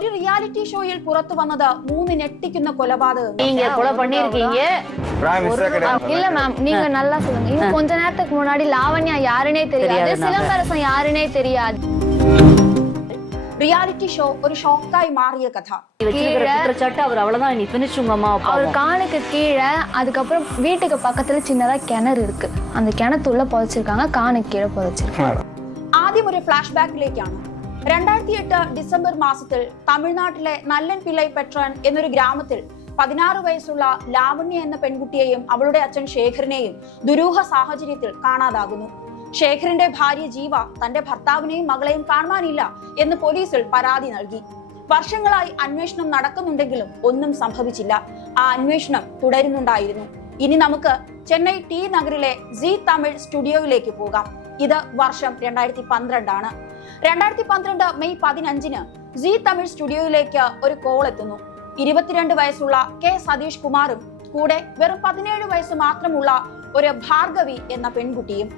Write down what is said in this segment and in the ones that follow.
ഒരു റിയാലിറ്റി ഷോയിൽ പുറത്തു വന്നത് മൂന്ന് ഞെട്ടിക്കുന്ന கொலபாதகம் நீங்க கொலை பண்ணிருக்கீங்க பிராமிஸ் ஒரு- கிடையாது இல்ல மேம் நீங்க நல்லா சொல்லுங்க இன்னும் கொஞ்ச நேரத்துக்கு முன்னாடி லாவண்யா யாருனே தெரியாது தெரியாதுனால. சிலம்பரசன் யாருனே தெரியாது റിയാലിറ്റി ഷോ ஒரு ഷോക്കായി മാറിയ കഥ வச்சிருக்கிற கீழே- குற்றச்சாட்டு அவர் அவ்வளவுதான் நீ பினிஷ் உங்க அம்மா அவர் அப்பாவும். காலுக்கு கீழே அதுக்கப்புறம் வீட்டுக்கு பக்கத்துல சின்னதா கிணறு இருக்கு அந்த கிணத்துள்ள புதைச்சிருக்காங்க காணுக்கு கீழே புதைச்சிருக்காங்க ആദ്യം ഒരു ഫ്ലാഷ് ബാക്കിലേക്കാണ് രണ്ടായിരത്തി എട്ട് ഡിസംബർ മാസത്തിൽ തമിഴ്നാട്ടിലെ നല്ലൻ പിള്ളൈ പെട്രാൻ എന്നൊരു ഗ്രാമത്തിൽ പതിനാറ് വയസ്സുള്ള ലാവണ്യ എന്ന പെൺകുട്ടിയെയും അവളുടെ അച്ഛൻ ശേഖരനെയും ദുരൂഹ സാഹചര്യത്തിൽ കാണാതാകുന്നു. ശേഖരന്റെ ഭാര്യ ജീവ തന്റെ ഭർത്താവിനെയും മകളെയും കാണാനില്ല എന്ന് പോലീസിൽ പരാതി നൽകി. വർഷങ്ങളായി അന്വേഷണം നടക്കുന്നുണ്ടെങ്കിലും ഒന്നും സംഭവിച്ചില്ല. ആ അന്വേഷണം തുടരുന്നുണ്ടായിരുന്നു. ഇനി നമുക്ക് ചെന്നൈ ടി നഗറിലെ സി തമിഴ് സ്റ്റുഡിയോയിലേക്ക് പോകാം. ഇത് വർഷം രണ്ടായിരത്തി പന്ത്രണ്ടാണ് രണ്ടായിരത്തി പന്ത്രണ്ട് മെയ് പതിനഞ്ചിന് സി തമിഴ് സ്റ്റുഡിയോയിലേക്ക് ഒരു കോൾ എത്തുന്നു. ഇരുപത്തിരണ്ട് വയസ്സുള്ള കെ സതീഷ് കുമാറും കൂടെ വെറും പതിനേഴ് വയസ്സ് മാത്രമുള്ള ഒരു ഭാർഗവി എന്ന പെൺകുട്ടിയും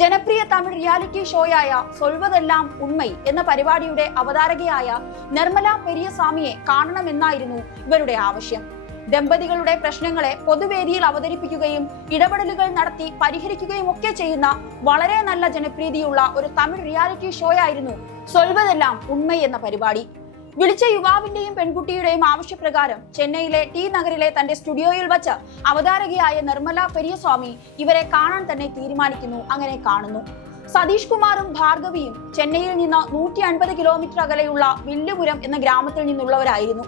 ജനപ്രിയ തമിഴ് റിയാലിറ്റി ഷോയായ സൊൽവതെല്ലാം ഉണ്മൈ എന്ന പരിപാടിയുടെ അവതാരകയായ നിർമ്മല പെരിയസ്വാമിയെ കാണണമെന്നായിരുന്നു ഇവരുടെ ആവശ്യം. ദമ്പതികളുടെ പ്രശ്നങ്ങളെ പൊതുവേദിയിൽ അവതരിപ്പിക്കുകയും ഇടപെടലുകൾ നടത്തി പരിഹരിക്കുകയും ഒക്കെ ചെയ്യുന്ന വളരെ നല്ല ജനപ്രീതിയുള്ള ഒരു തമിഴ് റിയാലിറ്റി ഷോ ആയിരുന്നു സൊൽവതെല്ലാം ഉണ്മൈ എന്ന പരിപാടി. വിളിച്ച യുവാവിന്റെയും പെൺകുട്ടിയുടെയും ആവശ്യപ്രകാരം ചെന്നൈയിലെ ടി നഗറിലെ തന്റെ സ്റ്റുഡിയോയിൽ വച്ച് അവതാരകയായ നിർമ്മല പെരിയസ്വാമി ഇവരെ കാണാൻ തന്നെ തീരുമാനിക്കുന്നു അങ്ങനെ കാണുന്നു. സതീഷ് കുമാറും ഭാർഗവിയും ചെന്നൈയിൽ നിന്ന് നൂറ്റി അൻപത് കിലോമീറ്റർ അകലെയുള്ള വില്ലുപുരം എന്ന ഗ്രാമത്തിൽ നിന്നുള്ളവരായിരുന്നു.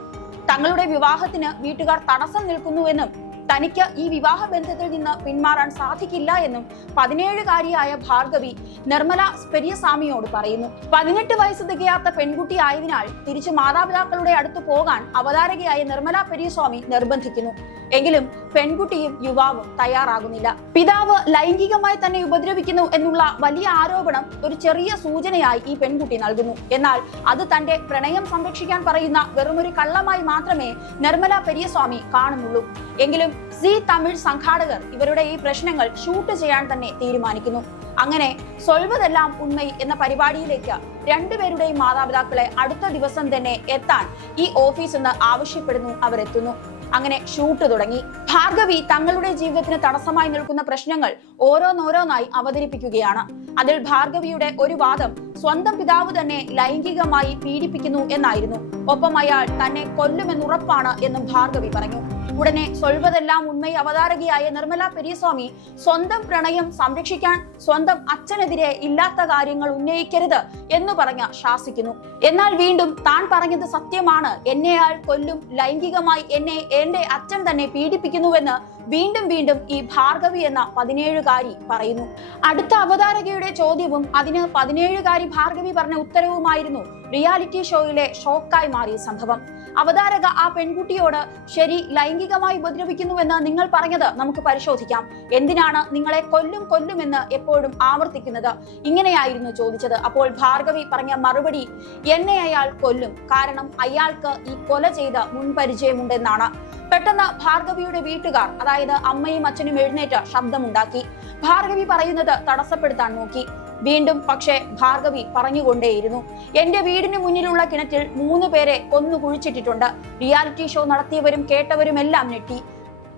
തങ്ങളുടെ വിവാഹത്തിന് വീട്ടുകാർ തടസ്സം നിൽക്കുന്നുവെന്നും തനിക്ക് ഈ വിവാഹ ബന്ധത്തിൽ നിന്ന് പിന്മാറാൻ സാധിക്കില്ല എന്നും പതിനേഴുകാരിയായ ഭാർഗവി നിർമ്മല സ്പെരിയസ്വാമിയോട് പറയുന്നു. പതിനെട്ട് വയസ്സ് തികയാത്ത പെൺകുട്ടി ആയതിനാൽ തിരിച്ചു മാതാപിതാക്കളുടെ അടുത്ത് പോകാൻ അവതാരകയായ നിർമ്മല പെരിയസ്വാമി നിർബന്ധിക്കുന്നു. എങ്കിലും പെൺകുട്ടിയും യുവാവും തയ്യാറാകുന്നില്ല. പിതാവ് ലൈംഗികമായി തന്നെ ഉപദ്രവിക്കുന്നു എന്നുള്ള വലിയ ആരോപണം ഒരു ചെറിയ സൂചനയായി ഈ പെൺകുട്ടി നൽകുന്നു. എന്നാൽ അത് തന്റെ പ്രണയം സംരക്ഷിക്കാൻ പറയുന്ന വെറുമൊരു കള്ളമായി മാത്രമേ നിർമ്മല പെരിയസ്വാമി കാണുന്നുള്ളൂ. എങ്കിലും സി തമിഴ് സംഘാടകർ ഇവരുടെ ഈ പ്രശ്നങ്ങൾ ഷൂട്ട് ചെയ്യാൻ തന്നെ തീരുമാനിക്കുന്നു. അങ്ങനെ സൊൽവതെല്ലാം ഉണ്മൈ എന്ന പരിപാടിയിലേക്ക് രണ്ടുപേരുടെയും മാതാപിതാക്കളെ അടുത്ത ദിവസം തന്നെ എത്താൻ ഈ ഓഫീസിൽ നിന്ന് ആവശ്യപ്പെടുന്നു അവരെത്തുന്നു. അങ്ങനെ ഷൂട്ട് തുടങ്ങി. ഭാർഗവി തങ്ങളുടെ ജീവിതത്തിന് തടസ്സമായി നിൽക്കുന്ന പ്രശ്നങ്ങൾ ഓരോന്നോരോന്നായി അവതരിപ്പിക്കുകയാണ്. അതിൽ ഭാർഗവിയുടെ ഒരു വാദം സ്വന്തം പിതാവ് തന്നെ ലൈംഗികമായി പീഡിപ്പിക്കുന്നു എന്നായിരുന്നു. ഒപ്പം അയാൾ തന്നെ കൊല്ലുമെന്നുറപ്പാണ് എന്നും ഭാർഗവി പറഞ്ഞു. ഉടനെ സൊൽവതെല്ലാം ഉണ്മൈ അവതാരകയായ നിർമ്മല പെരിയസ്വാമി സ്വന്തം പ്രണയം സംരക്ഷിക്കാൻ സ്വന്തം അച്ഛനെതിരെ ഇല്ലാത്ത കാര്യങ്ങൾ ഉന്നയിക്കരുത് എന്ന് പറഞ്ഞ് ശാസിക്കുന്നു. എന്നാൽ വീണ്ടും താൻ പറഞ്ഞത് സത്യമാണ്. എന്നെ അയാൾ കൊല്ലും ലൈംഗികമായി എന്നെ എന്റെ അച്ഛൻ തന്നെ പീഡിപ്പിക്കുന്നുവെന്ന് വീണ്ടും വീണ്ടും ഈ ഭാർഗവി എന്ന പതിനേഴുകാരി പറയുന്നു. അടുത്ത അവതാരകയുടെ ചോദ്യവും അതിന് പതിനേഴുകാരി ഭാർഗവി പറഞ്ഞ ഉത്തരവുമായിരുന്നു. റിയാലിറ്റി ഷോയിലെ ഷോക്കായി മാറിയ സംഭവം. അവതാരക ആ പെൺകുട്ടിയോട് ശരി ലൈംഗികമായി ഉപദ്രവിക്കുന്നുവെന്ന് നിങ്ങൾ പറഞ്ഞത് നമുക്ക് പരിശോധിക്കാം. എന്തിനാണ് നിങ്ങളെ കൊല്ലും കൊല്ലുമെന്ന് എപ്പോഴും ആവർത്തിക്കുന്നത്? ഇങ്ങനെയായിരുന്നു ചോദിച്ചത്. അപ്പോൾ ഭാർഗവി പറഞ്ഞ മറുപടി എന്നെ അയാൾ കൊല്ലും. കാരണം അയാൾക്ക് ഈ കൊല ചെയ്ത മുൻപരിചയമുണ്ടെന്നാണ്. പെട്ടെന്ന് ഭാർഗവിയുടെ വീട്ടുകാർ അതായത് അമ്മയും അച്ഛനും എഴുന്നേറ്റ് ശബ്ദമുണ്ടാക്കി. ഭാർഗവി പറയുന്നത് തടസ്സപ്പെടുത്താൻ നോക്കി. വീണ്ടും പക്ഷേ ഭാർഗവി പറഞ്ഞുകൊണ്ടേയിരുന്നു. എന്റെ വീടിന് മുന്നിലുള്ള കിണറ്റിൽ മൂന്ന് പേരെ കൊന്നു കുഴിച്ചിട്ടിട്ടുണ്ട്. റിയാലിറ്റി ഷോ നടത്തിയവരും കേട്ടവരും എല്ലാം ഞെട്ടി.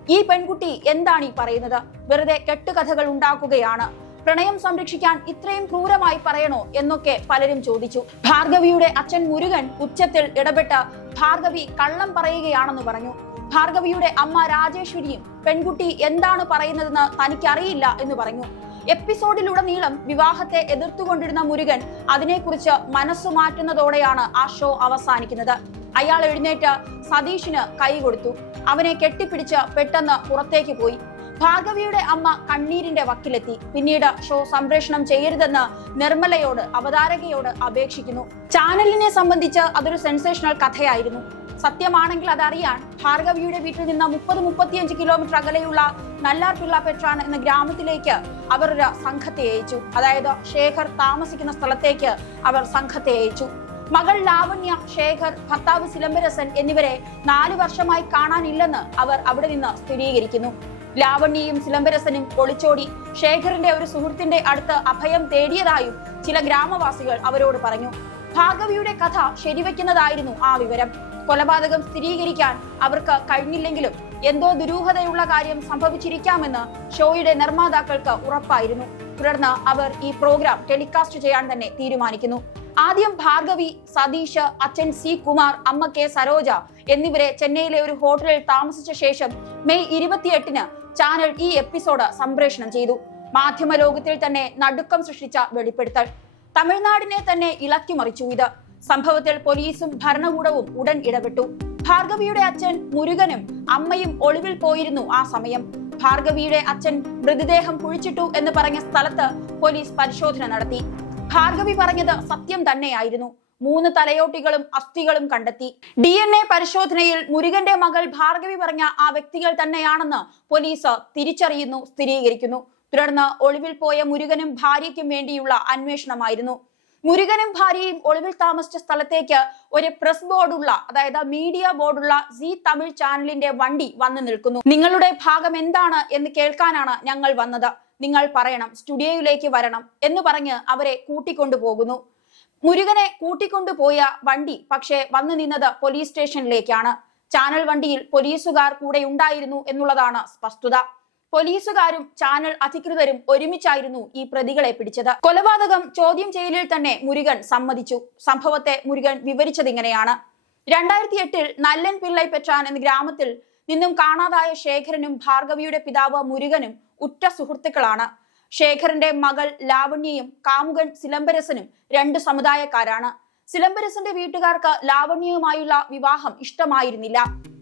ഈ പെൺകുട്ടി എന്താണ് ഈ പറയുന്നത്? വെറുതെ കെട്ടുകഥകൾ ഉണ്ടാക്കുകയാണ്. പ്രണയം സംരക്ഷിക്കാൻ ഇത്രയും ക്രൂരമായി പറയണോ? എന്നൊക്കെ പലരും ചോദിച്ചു. ഭാർഗവിയുടെ അച്ഛൻ മുരുകൻ ഉച്ചത്തിൽ ഇടപെട്ട് ഭാർഗവി കള്ളം പറയുകയാണെന്ന് പറഞ്ഞു. ഭാർഗവിയുടെ അമ്മ രാജേശ്വരിയും പെൺകുട്ടി എന്താണ് പറയുന്നതെന്ന് തനിക്കറിയില്ല എന്ന് പറഞ്ഞു. എപ്പിസോഡിലുടനീളം വിവാഹത്തെ എതിർത്തുകൊണ്ടിരുന്ന മുരുകൻ അതിനെക്കുറിച്ച് മനസ്സു മാറ്റുന്നതോടെയാണ് ആ ഷോ അവസാനിക്കുന്നത്. അയാൾ എഴുന്നേറ്റ് സതീഷിന് കൈ കൊടുത്തു. അവനെ കെട്ടിപ്പിടിച്ച് പെട്ടെന്ന് പുറത്തേക്ക് പോയി. ഭാഗവിയുടെ അമ്മ കണ്ണീരിന്റെ വക്കിലെത്തി. പിന്നീട് ഷോ സംപ്രേഷണം ചെയ്യരുതെന്ന് നിർമ്മലയോട് അവതാരകയോട് അപേക്ഷിക്കുന്നു. ചാനലിനെ സംബന്ധിച്ച് അതൊരു സെൻസേഷണൽ കഥയായിരുന്നു. സത്യമാണെങ്കിൽ അതറിയാൻ ഭാർഗവിയുടെ വീട്ടിൽ നിന്ന് മുപ്പത് മുപ്പത്തിയഞ്ച് കിലോമീറ്റർ അകലെയുള്ള നല്ലാർപിള്ള പെട്രാൻ എന്ന ഗ്രാമത്തിലേക്ക് അവർ ഒരു സംഘത്തെ അയച്ചു. അതായത് ശേഖർ താമസിക്കുന്ന സ്ഥലത്തേക്ക് അവർ സംഘത്തെ അയച്ചു. മകൾ ലാവണ്യ ശേഖർ ഭർത്താവ് സിലംബരസൻ എന്നിവരെ നാലു വർഷമായി കാണാനില്ലെന്ന് അവർ അവിടെ നിന്ന് സ്ഥിരീകരിക്കുന്നു. ലാവണ്യയും സിലംബരസനും ഒളിച്ചോടി ശേഖറിന്റെ ഒരു സുഹൃത്തിന്റെ അടുത്ത് അഭയം തേടിയതായും ചില ഗ്രാമവാസികൾ അവരോട് പറഞ്ഞു. ഭാഗവിയുടെ കഥ ശരിവെക്കുന്നതായിരുന്നു ആ വിവരം. കൊലപാതകം സ്ഥിരീകരിക്കാൻ അവർക്ക് കഴിഞ്ഞില്ലെങ്കിലും എന്തോ ദുരൂഹതയുള്ള കാര്യം സംഭവിച്ചിരിക്കാമെന്ന് ഷോയുടെ നിർമ്മാതാക്കൾക്ക് ഉറപ്പായിരുന്നു. തുടർന്ന് അവർ ഈ പ്രോഗ്രാം ടെലികാസ്റ്റ് ചെയ്യാൻ തന്നെ തീരുമാനിക്കുന്നു. ആദ്യം ഭാർഗവി സതീഷ് അച്ഛൻ സി കുമാർ അമ്മ കെ സരോജ എന്നിവരെ ചെന്നൈയിലെ ഒരു ഹോട്ടലിൽ താമസിച്ച ശേഷം മെയ് ഇരുപത്തിയെട്ടിന് ചാനൽ ഈ എപ്പിസോഡ് സംപ്രേഷണം ചെയ്തു. മാധ്യമ ലോകത്തിൽ തന്നെ നടുക്കം സൃഷ്ടിച്ച വെളിപ്പെടുത്തൽ. തമിഴ്നാടിനെ തന്നെ ഇളക്കിമറിച്ചു ഇത്. സംഭവത്തിൽ പോലീസും ഭരണകൂടവും ഉടൻ ഇടപെട്ടു. ഭാർഗവിയുടെ അച്ഛൻ മുരുകനും അമ്മയും ഒളിവിൽ പോയിരുന്നു ആ സമയം. ഭാർഗവിയുടെ അച്ഛൻ മൃതദേഹം കുഴിച്ചിട്ടു എന്ന് പറഞ്ഞ സ്ഥലത്ത് പോലീസ് പരിശോധന നടത്തി. ഭാർഗവി പറഞ്ഞത് സത്യം തന്നെയായിരുന്നു. മൂന്ന് തലയോട്ടികളും അസ്ഥികളും കണ്ടെത്തി. ഡി എൻ എ പരിശോധനയിൽ മുരുകന്റെ മകൾ ഭാർഗവി പറഞ്ഞ ആ വ്യക്തികൾ തന്നെയാണെന്ന് പോലീസ് തിരിച്ചറിയുന്നു സ്ഥിരീകരിക്കുന്നു. തുടർന്ന് ഒളിവിൽ പോയ മുരുകനും ഭാര്യയ്ക്കും വേണ്ടിയുള്ള അന്വേഷണമായിരുന്നു. മുരുകനും ഭാര്യയും ഒളിവിൽ താമസിച്ച സ്ഥലത്തേക്ക് ഒരു പ്രസ് ബോർഡുള്ള അതായത് മീഡിയ ബോർഡുള്ള സി തമിഴ് ചാനലിന്റെ വണ്ടി വന്നു നിൽക്കുന്നു. നിങ്ങളുടെ ഭാഗം എന്താണ് എന്ന് കേൾക്കാനാണ് ഞങ്ങൾ വന്നത്. നിങ്ങൾ പറയണം സ്റ്റുഡിയോയിലേക്ക് വരണം എന്ന് പറഞ്ഞ് അവരെ കൂട്ടിക്കൊണ്ടുപോകുന്നു മുരുകനെ കൂട്ടിക്കൊണ്ടുപോയ വണ്ടി പക്ഷേ വന്നു നിന്നത് പോലീസ് സ്റ്റേഷനിലേക്കാണ്. ചാനൽ വണ്ടിയിൽ പോലീസുകാർ കൂടെ ഉണ്ടായിരുന്നു എന്നുള്ളതാണ് വസ്തുത പോലീസുകാരും ചാനൽ അധികൃതരും ഒരുമിച്ചായിരുന്നു ഈ പ്രതികളെ പിടിച്ചത്. കൊലപാതകം ചോദ്യം ചെയ്യലിൽ തന്നെ മുരുകൻ സമ്മതിച്ചു. സംഭവത്തെ മുരുകൻ വിവരിച്ചതിങ്ങനെയാണ് രണ്ടായിരത്തി എട്ടിൽ നല്ലൻ പിള്ളൈ പെറ്റാൻ എന്ന ഗ്രാമത്തിൽ നിന്നും കാണാതായ ശേഖരനും ഭാർഗവിയുടെ പിതാവ് മുരുകനും ഉറ്റ സുഹൃത്തുക്കളാണ്. ശേഖരന്റെ മകൾ ലാവണ്യയും കാമുകൻ സിലംബരസനും രണ്ട് സമുദായക്കാരാണ്. സിലംബരസന്റെ വീട്ടുകാർക്ക് ലാവണ്യയുമായുള്ള വിവാഹം ഇഷ്ടമായിരുന്നില്ല.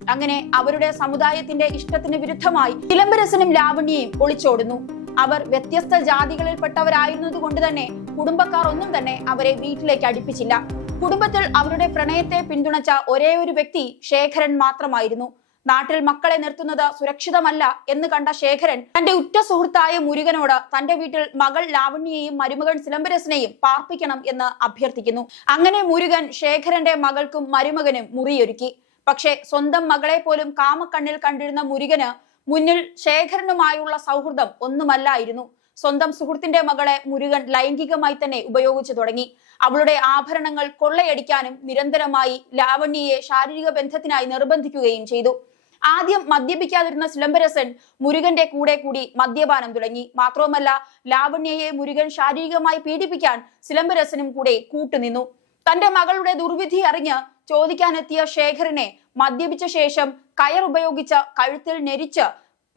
അങ്ങനെ അവരുടെ സമുദായത്തിന്റെ ഇഷ്ടത്തിന് വിരുദ്ധമായി ചിലമ്പരസനും ലാവണ്യയും ഒളിച്ചോടുന്നു. അവർ വ്യത്യസ്ത ജാതികളിൽപ്പെട്ടവരായിരുന്നത് കൊണ്ട് തന്നെ കുടുംബക്കാർ ഒന്നും തന്നെ അവരെ വീട്ടിലേക്ക് അടുപ്പിച്ചില്ല. കുടുംബത്തിൽ അവരുടെ പ്രണയത്തെ പിന്തുണച്ച ഒരേ ഒരു വ്യക്തി ശേഖരൻ മാത്രമായിരുന്നു. നാട്ടിൽ മക്കളെ നിർത്തുന്നത് സുരക്ഷിതമല്ല എന്ന് കണ്ട ശേഖരൻ തന്റെ ഉറ്റ സുഹൃത്തായ മുരുകനോട് തന്റെ വീട്ടിൽ മകൾ ലാവണ്യയെയും മരുമകൻ സിലംബരസിനെയും പാർപ്പിക്കണം എന്ന് അഭ്യർത്ഥിക്കുന്നു. അങ്ങനെ മുരുകൻ ശേഖരന്റെ മകൾക്കും മരുമകനും മുറിയൊരുക്കി. പക്ഷേ സ്വന്തം മകളെ പോലും കാമക്കണ്ണിൽ കണ്ടിരുന്ന മുരുകന് മുന്നിൽ ശേഖരനുമായുള്ള സൗഹൃദം ഒന്നുമല്ലായിരുന്നു. സ്വന്തം സുഹൃത്തിന്റെ മകളെ മുരുകൻ ലൈംഗികമായി തന്നെ ഉപയോഗിച്ചു തുടങ്ങി. അവളുടെ ആഭരണങ്ങൾ കൊള്ളയടിക്കാനും നിരന്തരമായി ലാവണ്യയെ ശാരീരിക ബന്ധത്തിനായി നിർബന്ധിക്കുകയും ചെയ്തു. ആദ്യം മദ്യപിക്കാതിരുന്ന സിലംബരസൻ മുരുകന്റെ കൂടെ കൂടി മദ്യപാനം തുടങ്ങി. മാത്രവുമല്ല ലാവണ്യയെ മുരുകൻ ശാരീരികമായി പീഡിപ്പിക്കാൻ സിലംബരസനും കൂടെ കൂട്ടുനിന്നു. തന്റെ മകളുടെ ദുർവിധി അറിഞ്ഞ് ചോദിക്കാനെത്തിയ ശേഖറിനെ മദ്യപിച്ച ശേഷം കയർ ഉപയോഗിച്ച കഴുത്തിൽ ഞെരിച്ച്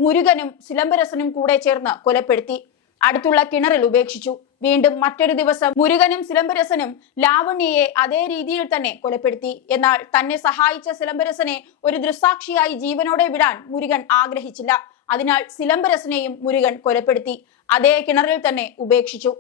മുരുകനും സിലംബരസനും കൂടെ ചേർന്ന് കൊലപ്പെടുത്തി. അടുത്തുള്ള കിണറിൽ ഉപേക്ഷിച്ചു. വീണ്ടും മറ്റൊരു ദിവസം മുരുകനും സിലംബരസനും ലാവണ്യയെ അതേ രീതിയിൽ തന്നെ കൊലപ്പെടുത്തി. എന്നാൽ തന്നെ സഹായിച്ച സിലംബരസനെ ഒരു ദൃസാക്ഷിയായി ജീവനോടെ വിടാൻ മുരുകൻ ആഗ്രഹിച്ചില്ല. അതിനാൽ സിലംബരസനെയും മുരുകൻ കൊലപ്പെടുത്തി. അതേ കിണറിൽ തന്നെ ഉപേക്ഷിച്ചു.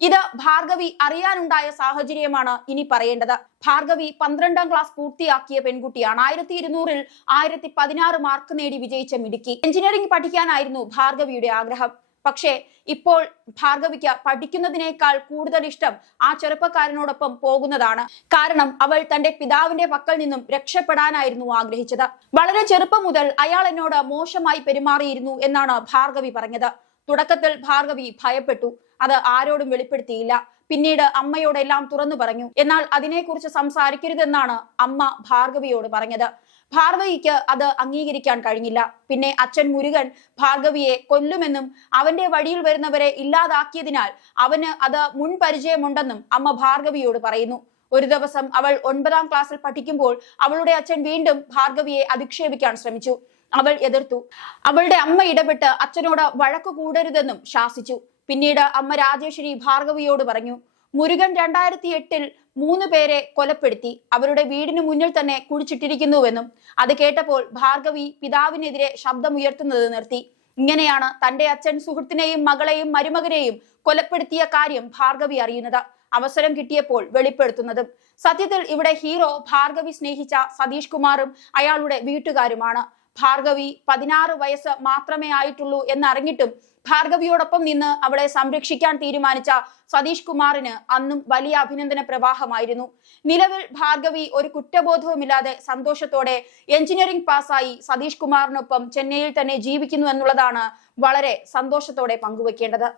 ഇത് ഭാർഗവി അറിയാനുണ്ടായ സാഹചര്യമാണ് ഇനി പറയേണ്ടത്. ഭാർഗവി പന്ത്രണ്ടാം ക്ലാസ് പൂർത്തിയാക്കിയ പെൺകുട്ടിയാണ്. ആയിരത്തി ഇരുന്നൂറിൽ ആയിരത്തി പതിനാറ് മാർക്ക് നേടി വിജയിച്ച മിടുക്കി. എഞ്ചിനീയറിംഗ് പഠിക്കാനായിരുന്നു ഭാർഗവിയുടെ ആഗ്രഹം. പക്ഷേ ഇപ്പോൾ ഭാർഗവിക്ക് പഠിക്കുന്നതിനേക്കാൾ കൂടുതൽ ഇഷ്ടം ആ ചെറുപ്പക്കാരനോടൊപ്പം പോകുന്നതാണ്. കാരണം അവൾ തന്റെ പിതാവിന്റെ പക്കൽ നിന്നും രക്ഷപ്പെടാനായിരുന്നു ആഗ്രഹിച്ചത്. വളരെ ചെറുപ്പം മുതൽ അയാൾ എന്നോട് മോശമായി പെരുമാറിയിരുന്നു എന്നാണ് ഭാർഗവി പറഞ്ഞത്. തുടക്കത്തിൽ ഭാർഗവി ഭയപ്പെട്ടു. അത് ആരോടും വെളിപ്പെടുത്തിയില്ല. പിന്നീട് അമ്മയോട് എല്ലാം തുറന്നു പറഞ്ഞു എന്നാൽ അതിനെക്കുറിച്ച് സംസാരിക്കരുതെന്നാണ് അമ്മ ഭാർഗവിയോട് പറഞ്ഞത്. ഭാർഗവിക്ക് അത് അംഗീകരിക്കാൻ കഴിഞ്ഞില്ല. പിന്നെ അച്ഛൻ മുരുകൻ ഭാർഗവിയെ കൊല്ലുമെന്നും അവന്റെ വഴിയിൽ വരുന്നവരെ ഇല്ലാതാക്കിയതിനാൽ അവന് അത് മുൻപരിചയമുണ്ടെന്നും അമ്മ ഭാർഗവിയോട് പറയുന്നു. ഒരു ദിവസം അവൾ ഒൻപതാം ക്ലാസ്സിൽ പഠിക്കുമ്പോൾ അവളുടെ അച്ഛൻ വീണ്ടും ഭാർഗവിയെ അധിക്ഷേപിക്കാൻ ശ്രമിച്ചു. അവൾ എതിർത്തു. അവളുടെ അമ്മ ഇടപെട്ട് അച്ഛനോട് വഴക്കു കൂടരുതെന്നും ശാസിച്ചു. പിന്നീട് അമ്മ രാജേശ്വരി ഭാർഗവിയോട് പറഞ്ഞു മുരുകൻ രണ്ടായിരത്തി എട്ടിൽ മൂന്ന് പേരെ കൊലപ്പെടുത്തി. അവരുടെ വീടിന് മുന്നിൽ തന്നെ കുഴിച്ചിട്ടിരിക്കുന്നുവെന്നും അത് കേട്ടപ്പോൾ ഭാർഗവി പിതാവിനെതിരെ ശബ്ദമുയർത്തുന്നത് നിർത്തി. ഇങ്ങനെയാണ് തന്റെ അച്ഛൻ സുഹൃത്തിനെയും മകളെയും മരുമകനെയും കൊലപ്പെടുത്തിയ കാര്യം ഭാർഗവി അറിയുന്നത്. അവസരം കിട്ടിയപ്പോൾ വെളിപ്പെടുത്തുന്നതും. സത്യത്തിൽ ഇവിടെ ഹീറോ ഭാർഗവി സ്നേഹിച്ച സതീഷ് കുമാറും അയാളുടെ വീട്ടുകാരുമാണ്. ഭാർഗവി പതിനാറ് വയസ്സ് മാത്രമേ ആയിട്ടുള്ളൂ എന്നറിഞ്ഞിട്ടും ഭാർഗവിയോടൊപ്പം നിന്ന് അവളെ സംരക്ഷിക്കാൻ തീരുമാനിച്ച സതീഷ് കുമാറിന് അന്നും വലിയ അഭിനന്ദന പ്രവാഹമായിരുന്നു. നിലവിൽ ഭാർഗവി ഒരു കുറ്റബോധവുമില്ലാതെ സന്തോഷത്തോടെ എഞ്ചിനീയറിംഗ് പാസ്സായി സതീഷ് കുമാറിനൊപ്പം ചെന്നൈയിൽ തന്നെ ജീവിക്കുന്നു എന്നുള്ളതാണ് വളരെ സന്തോഷത്തോടെ പങ്കുവെക്കേണ്ടത്.